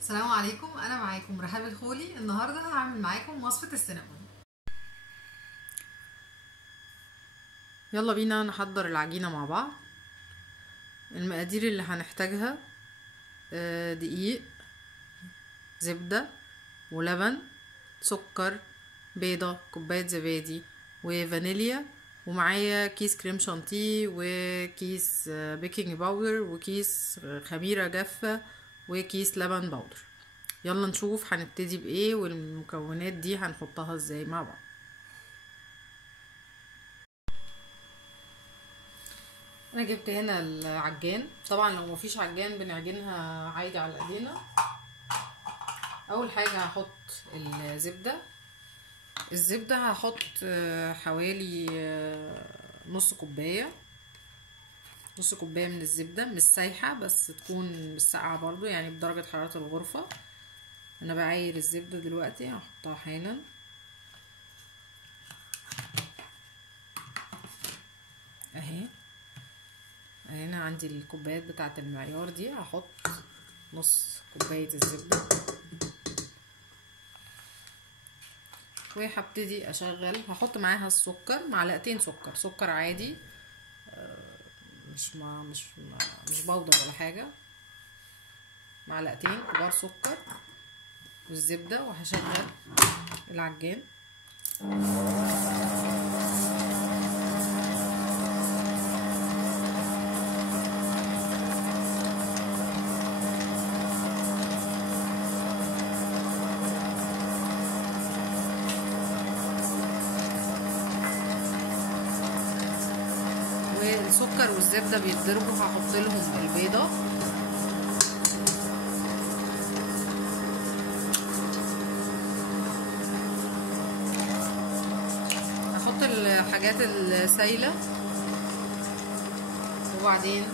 السلام عليكم، انا معاكم رحاب الخولي. النهارده هعمل معاكم وصفه السينابون. يلا بينا نحضر العجينه مع بعض. المقادير اللي هنحتاجها دقيق، زبده، ولبن، سكر، بيضه، كوبايه زبادي، وفانيليا، ومعايا كيس كريم شانتيه، وكيس بيكنج باودر، وكيس خميره جافه، وكيس لبن باودر. يلا نشوف هنبتدي بايه والمكونات دي هنحطها ازاي مع بعض. انا جبت هنا العجان. طبعا لو مفيش عجان بنعجنها عادي على ايدينا. اول حاجه هحط الزبده هحط حوالي نص كوبايه من الزبده، مش سايحه بس تكون مش ساقعه برضو، يعني بدرجه حراره الغرفه. انا بعاير الزبده دلوقتي، هحطها حالا اهي. هنا عندي الكوبايات بتاعه المعيار دي، هحط نص كوبايه الزبده وهبتدي اشغل. هحط معاها السكر، معلقتين سكر عادي، مش بودر ولا حاجه، معلقتين كبار سكر والزبده، وهشغل العجان. والسكر والزبده بيتضربوا، هحط لهم البيضه، هحط الحاجات السايله، وبعدين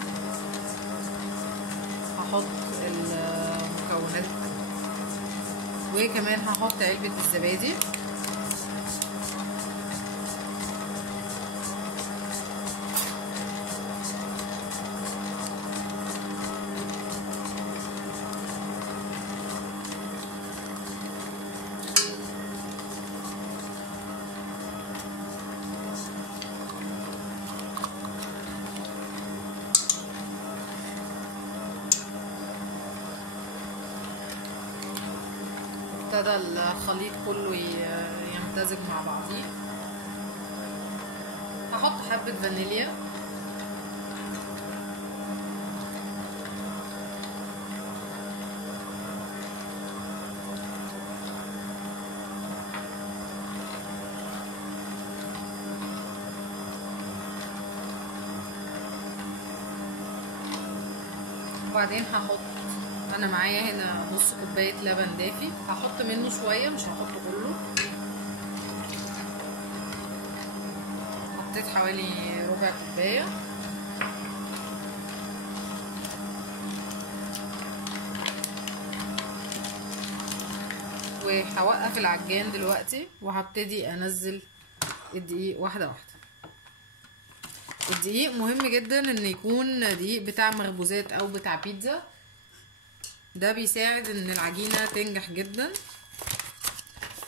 هحط المكونات، وكمان هحط علبه الزبادي. ابتدى الخليط كله يمتزج مع بعضيه. هحط حبة فانيليا، وبعدين هحط، انا معايا هنا نص كوبايه لبن دافي، هحط منه شويه مش هحط كله. حطيت حوالي ربع كوبايه، وهوقف العجان دلوقتي وهبتدي انزل الدقيق واحده واحده. الدقيق مهم جدا ان يكون دقيق بتاع مخبوزات او بتاع بيتزا، ده بيساعد ان العجينه تنجح جدا.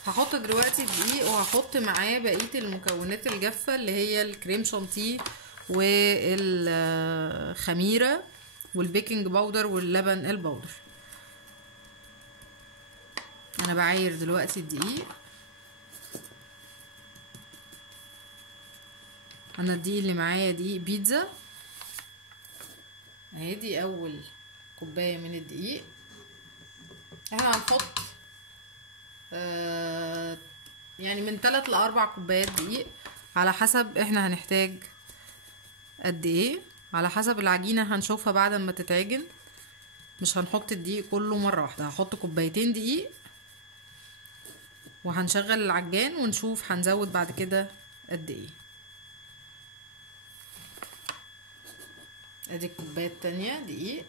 هحط دلوقتي الدقيق وهحط معاه بقيه المكونات الجافه اللي هي الكريم شانتيه والخميره والبيكنج باودر واللبن البودر. انا بعاير دلوقتي الدقيق. انا الدقيق اللي معايا دقيق بيتزا اهي، دي اول كوبايه من الدقيق. احنا هنحط يعني من 3 ل 4 كوبايات دقيق على حسب احنا هنحتاج قد ايه، على حسب العجينه هنشوفها بعد ما تتعجن. مش هنحط الدقيق كله مره واحده، هحط كوبايتين دقيق وهنشغل العجان ونشوف هنزود بعد كده قد ايه. ادي الكوبايه التانية دقيق،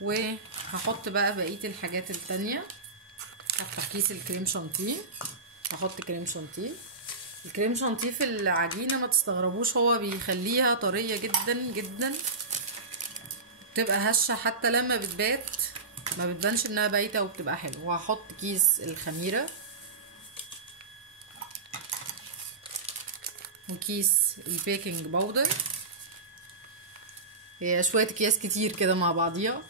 وهحط بقى بقيه الحاجات التانية. هفتح كيس الكريم شانتيه، هحط كريم شانتيه. الكريم شانتيه في العجينه ما تستغربوش، هو بيخليها طريه جدا جدا. بتبقى هشة حتى لما بتبات ما بتبانش انها بايته وبتبقى حلوه. وهحط كيس الخميره وكيس البيكنج باودر، هي شويه اكياس كتير كده مع بعضيها.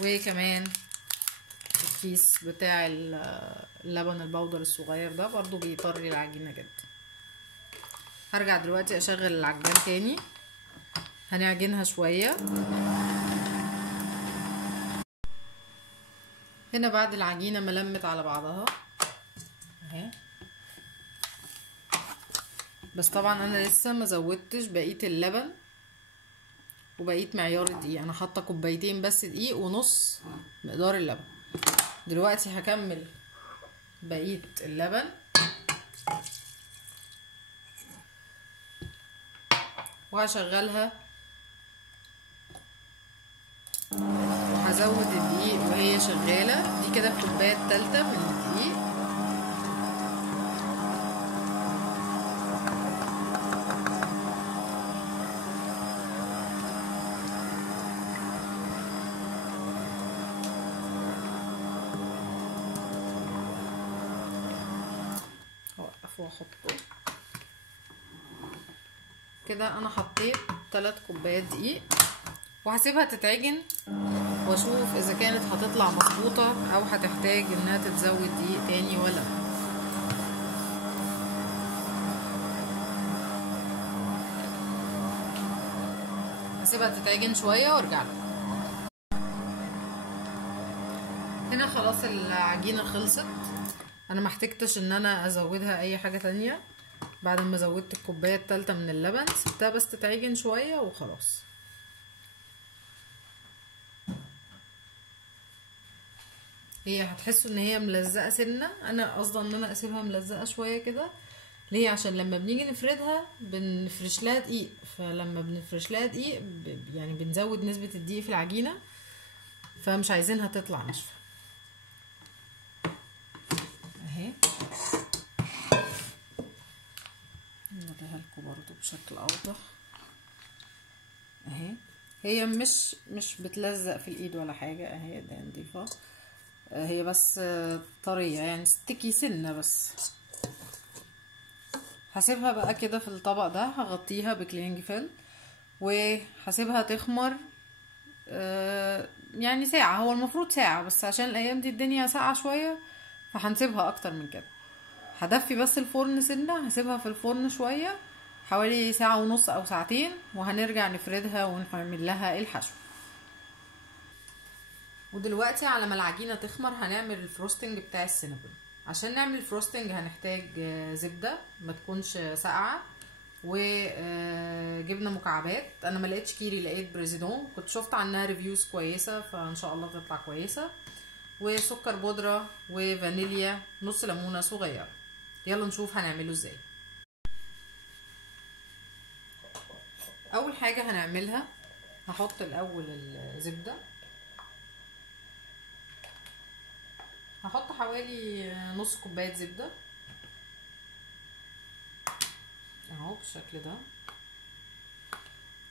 وكمان الكيس بتاع اللبن البودر الصغير ده برضو بيطري العجينه جدا. هرجع دلوقتي اشغل العجان تاني، هنعجنها شويه. هنا بعد العجينه ما لمت على بعضها اهي، بس طبعا انا لسه ما زودتش بقيه اللبن وبقيه معيار الدقيق، انا حاطه كوبايتين بس دقيق ونص مقدار اللبن. دلوقتي هكمل بقيه اللبن وهشغلها وهزود الدقيق وهي شغاله. دي كده الكوبايه الثالثه من الدقيق. هوقف واحطه كده. انا حطيت 3 كوبايات دقيق وهسيبها تتعجن واشوف اذا كانت هتطلع مظبوطه او هتحتاج انها تتزود دقيق تاني ولا لا. هسيبها تتعجن شويه وارجع لكم. هنا خلاص العجينه خلصت، انا محتاجتش ان انا ازودها اي حاجه تانية. بعد ما زودت الكوبايه الثالثه من اللبن سبتها بس تتعجن شويه وخلاص. هي هتحسوا ان هي ملزقه سنه، انا قصدي ان انا اسيبها ملزقه شويه كده. ليه؟ عشان لما بنيجي نفردها بنفرش لها دقيق، فلما بنفرش لها دقيق يعني بنزود نسبه الدقيق في العجينه، فمش عايزينها تطلع ناشفه اهي. نوريها لكم برضو بشكل اوضح اهي. هي مش بتلزق في الايد ولا حاجه اهي، ده نضيفه. هي بس طريه يعني ستيكي سنه بس. هسيبها بقى كده في الطبق ده، هغطيها بكلينج فيل وهسيبها تخمر يعني ساعه. هو المفروض ساعه بس عشان الايام دي الدنيا ساقعه شويه فهنسيبها اكتر من كده. هدفي بس الفرن سنه، هسيبها في الفرن شويه حوالي ساعه ونص او ساعتين، وهنرجع نفردها ونعمل لها الحشو. ودلوقتي على ما العجينه تخمر هنعمل الفروستنج بتاع السينابون. عشان نعمل الفروستنج هنحتاج زبده ما تكونش ساقعه، وجبنه مكعبات. انا ما لقيتش كيري، لقيت بريزيدون، كنت شفت عنها ريفيوز كويسه فان شاء الله تطلع كويسه. وسكر بودره وفانيليا، نص ليمونه صغيره. يلا نشوف هنعمله ازاي. اول حاجه هنعملها هحط الاول الزبده، هحط حوالي نص كوبايه زبده اهو بالشكل ده.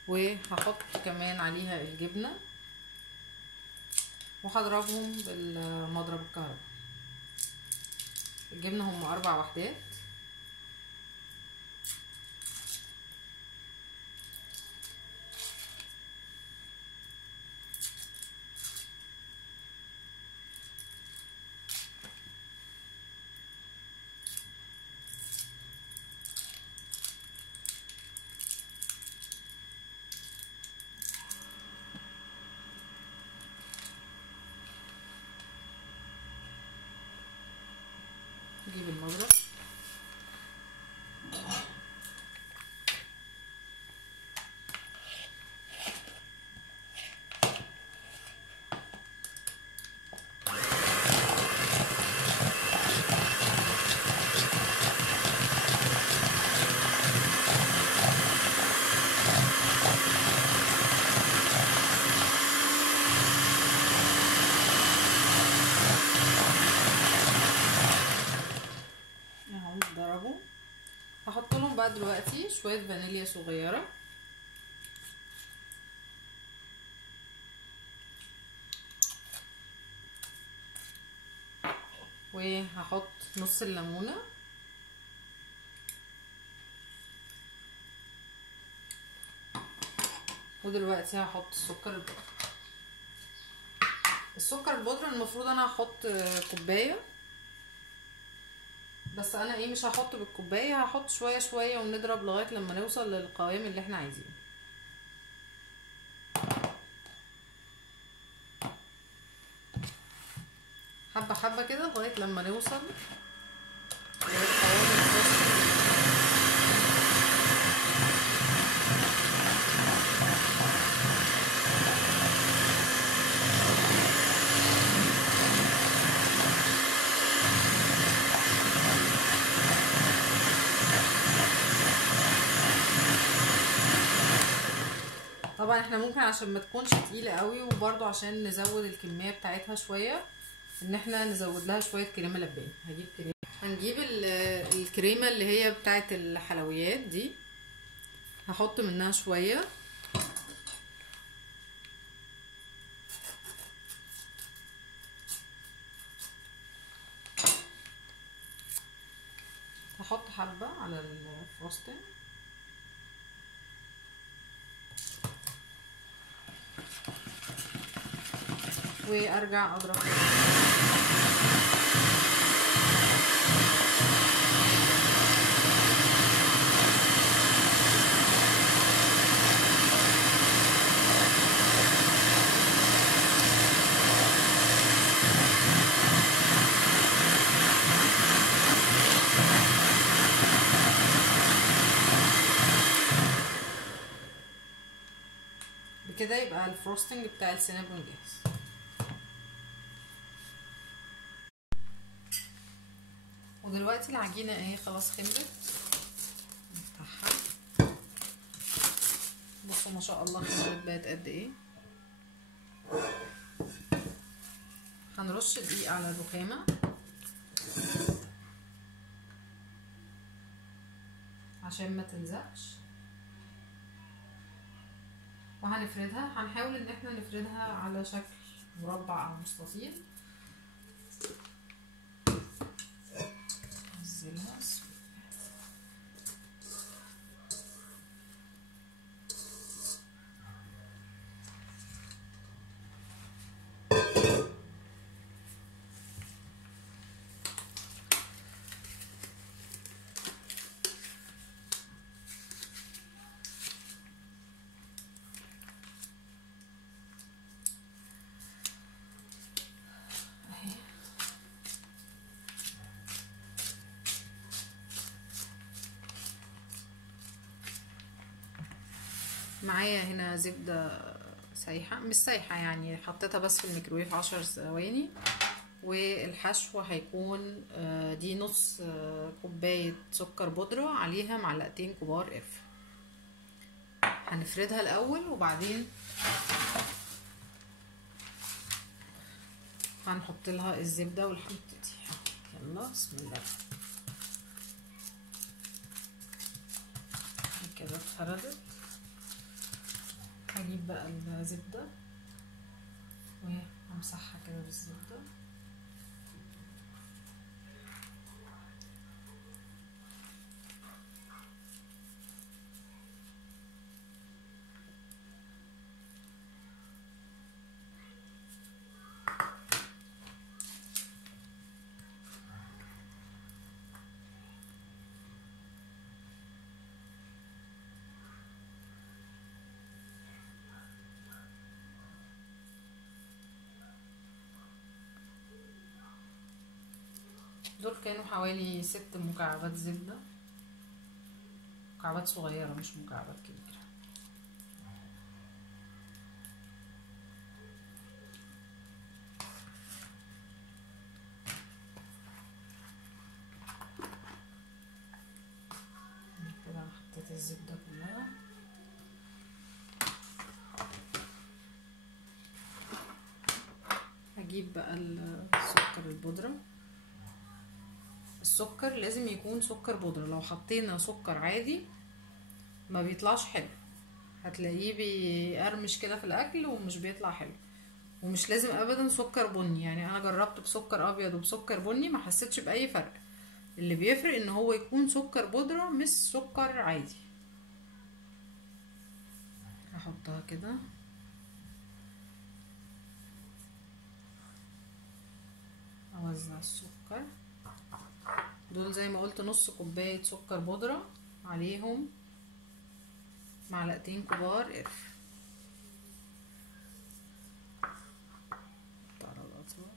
وهحط كمان عليها الجبنه وهضربهم بالمضرب الكهرباء. الجبنه هم 4 وحدات. نجيب المضرب عليهم بقى دلوقتي شويه فانيليا صغيره، وهحط نص الليمونه، ودلوقتي هحط السكر البودرة. السكر البودرة المفروض انا هحط كوبايه، بس انا ايه مش هحط بالكوبايه، هحط شويه شويه ونضرب لغايه لما نوصل للقوام اللي احنا عايزينه. حبه حبه كده لغايه لما نوصل للقوام الفريش. طبعا احنا ممكن عشان ما تكونش تقيله قوي، وبرده عشان نزود الكميه بتاعتها شويه، ان احنا نزود لها شويه كريمه لباني. هنجيب الكريمه اللي هي بتاعت الحلويات دي، هحط منها شويه، هحط حبه على الفروستنج، وارجع اضرب. بكده يبقى الفروستنج بتاع السينابون جاهز. ودلوقتي العجينه اهي خلاص خمرت، نفتحها. بصوا ما شاء الله خمرت بقت قد ايه. هنرش دقيق على الرخامه عشان ما تلزقش، وهنفردها. هنحاول ان احنا نفردها على شكل مربع او مستطيل. ننزلها معايا هنا زبدة سايحة، مش سايحة يعني، حطيتها بس في الميكرويف 10 ثواني. والحشو هيكون دي نص كوباية سكر بودرة عليها معلقتين كبار قرفة. هنفردها الأول وبعدين هنحط لها الزبدة والحمض دي. يلا بسم الله كده اتفردت. هجيب بقى الزبدة وهمسحها كده بالزبدة. دول كانوا حوالي 6 مكعبات زبدة، مكعبات صغيرة مش مكعبات كبيرة. كده انا حطيت الزبدة كلها. هجيب بقى السكر البودرة. السكر لازم يكون سكر بودرة. لو حطينا سكر عادي ما بيطلعش حلو، هتلاقيه بيقرمش كده في الاكل ومش بيطلع حلو. ومش لازم ابدا سكر بني، يعني انا جربت بسكر ابيض وبسكر بني ما حسيتش باي فرق. اللي بيفرق ان هو يكون سكر بودرة مش سكر عادي. هحطها كده، اوزع السكر. دول زي ما قلت نص كوباية سكر بودرة، عليهم معلقتين كبار قرفة على الاطراف.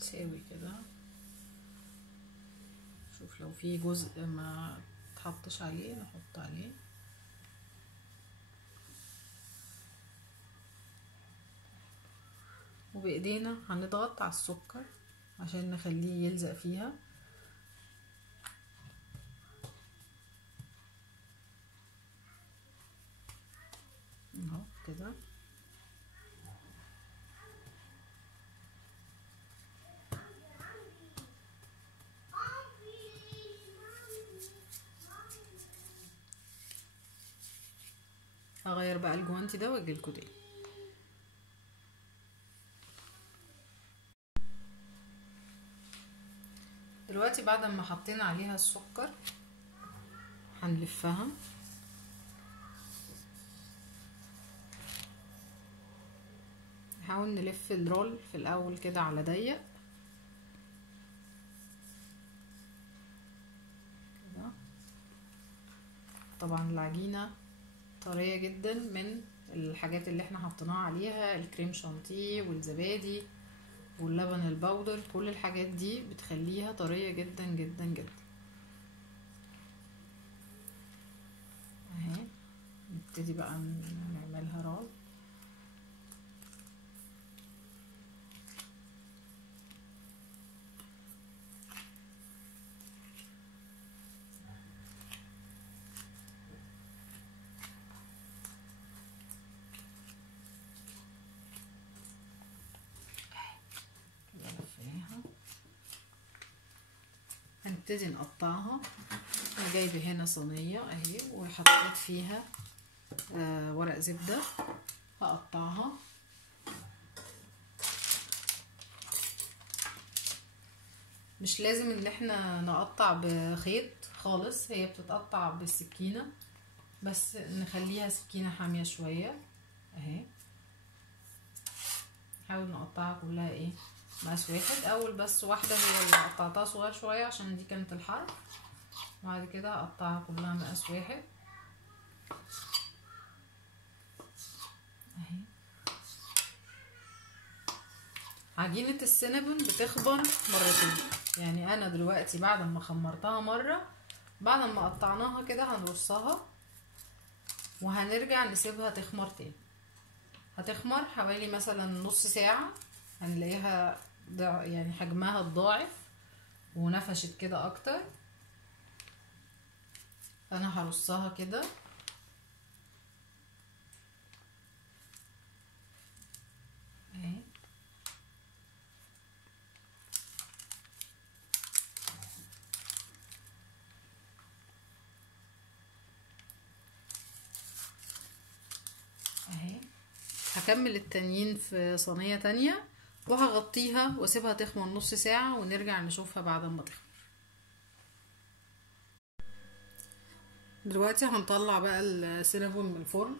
تساوي كده. شوف لو في جزء ما تحطش عليه نحط عليه. وبايدينا هنضغط على السكر عشان نخليه يلزق فيها. اهو كده. هغير بقى الجوانتي ده واجيلكوا تاني. دلوقتي بعد ما حطينا عليها السكر هنلفها. نحاول نلف الرول في الاول كده على ضيق كده. طبعا العجينة طرية جدا من الحاجات اللي احنا حطيناها عليها، الكريم شانتيه والزبادي واللبن البودر، كل الحاجات دي بتخليها طرية جدا جدا جدا. اهي نبتدي بقى نعملها رول. هنبتدي نقطعها. انا جايبه هنا صينيه اهي وحطيت فيها ورق زبده. هقطعها. مش لازم ان احنا نقطع بخيط خالص، هي بتتقطع بالسكينه، بس نخليها سكينه حاميه شويه اهي. نحاول نقطعها كلها ايه مقاس واحد. اول بس واحده هي اللي قطعتها صغير شويه عشان دي كانت الحرف، وبعد كده هقطعها كلها مقاس واحد اهي. عجينه السينابون بتخمر مرتين، يعني انا دلوقتي بعد ما خمرتها مره، بعد ما قطعناها كده هنرصها وهنرجع نسيبها تخمر تاني. هتخمر حوالي مثلا نص ساعه، هنلاقيها يعني حجمها اتضاعف ونفشت كده اكتر. انا هرصها كده اهي. اهي هكمل التانيين في صينية تانية وهغطيها واسيبها تخمر نص ساعة ونرجع نشوفها بعد ما تخمر. دلوقتي هنطلع بقى السينابون من الفرن.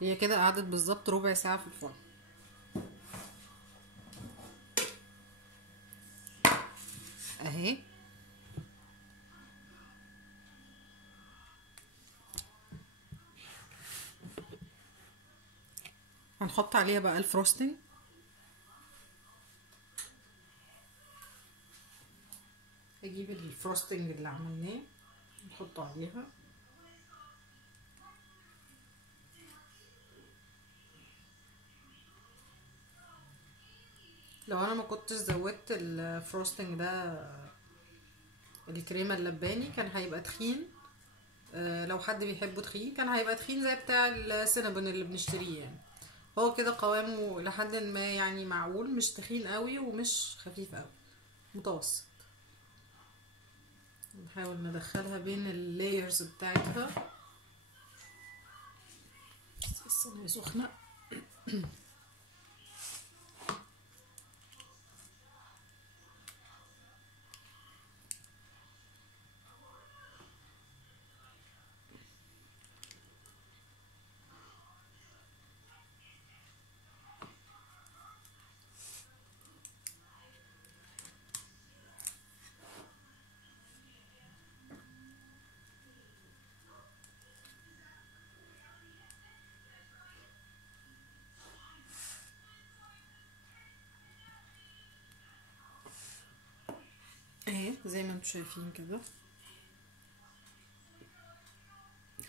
هي كده قعدت بالظبط ربع ساعة في الفرن اهي. هنحط عليها بقى الفروستنج. اجيب الفروستنج اللي عملناه نحطه عليها. لو انا ما كنتش زودت الفروستنج ده الكريمه اللباني كان هيبقى تخين. لو حد بيحبه تخين كان هيبقى تخين زي بتاع السينابون اللي بنشتريه يعني. هو كده قوامه لحد ما يعني معقول، مش تخين قوي ومش خفيف قوي، متوسط. نحاول ندخلها بين اللايرز بتاعتها. الصينية سخنة. اهي زي ما انتم شايفين كده.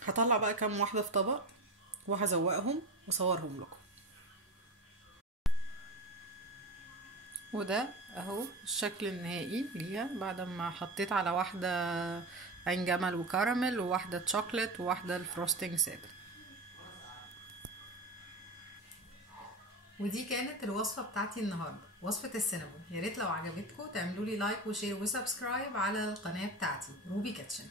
هطلع بقى كام واحدة في طبق وهزوقهم واصورهم لكم. وده اهو الشكل النهائي ليها بعد ما حطيت على واحدة عين جمل وكراميل وواحدة شوكليت وواحدة الفروستنج سادة. ودي كانت الوصفة بتاعتي النهاردة، وصفة السينابون. يا ريت لو عجبتكم تعملوا لي لايك وشير وسبسكرايب على القناة بتاعتي روبي كيتشن.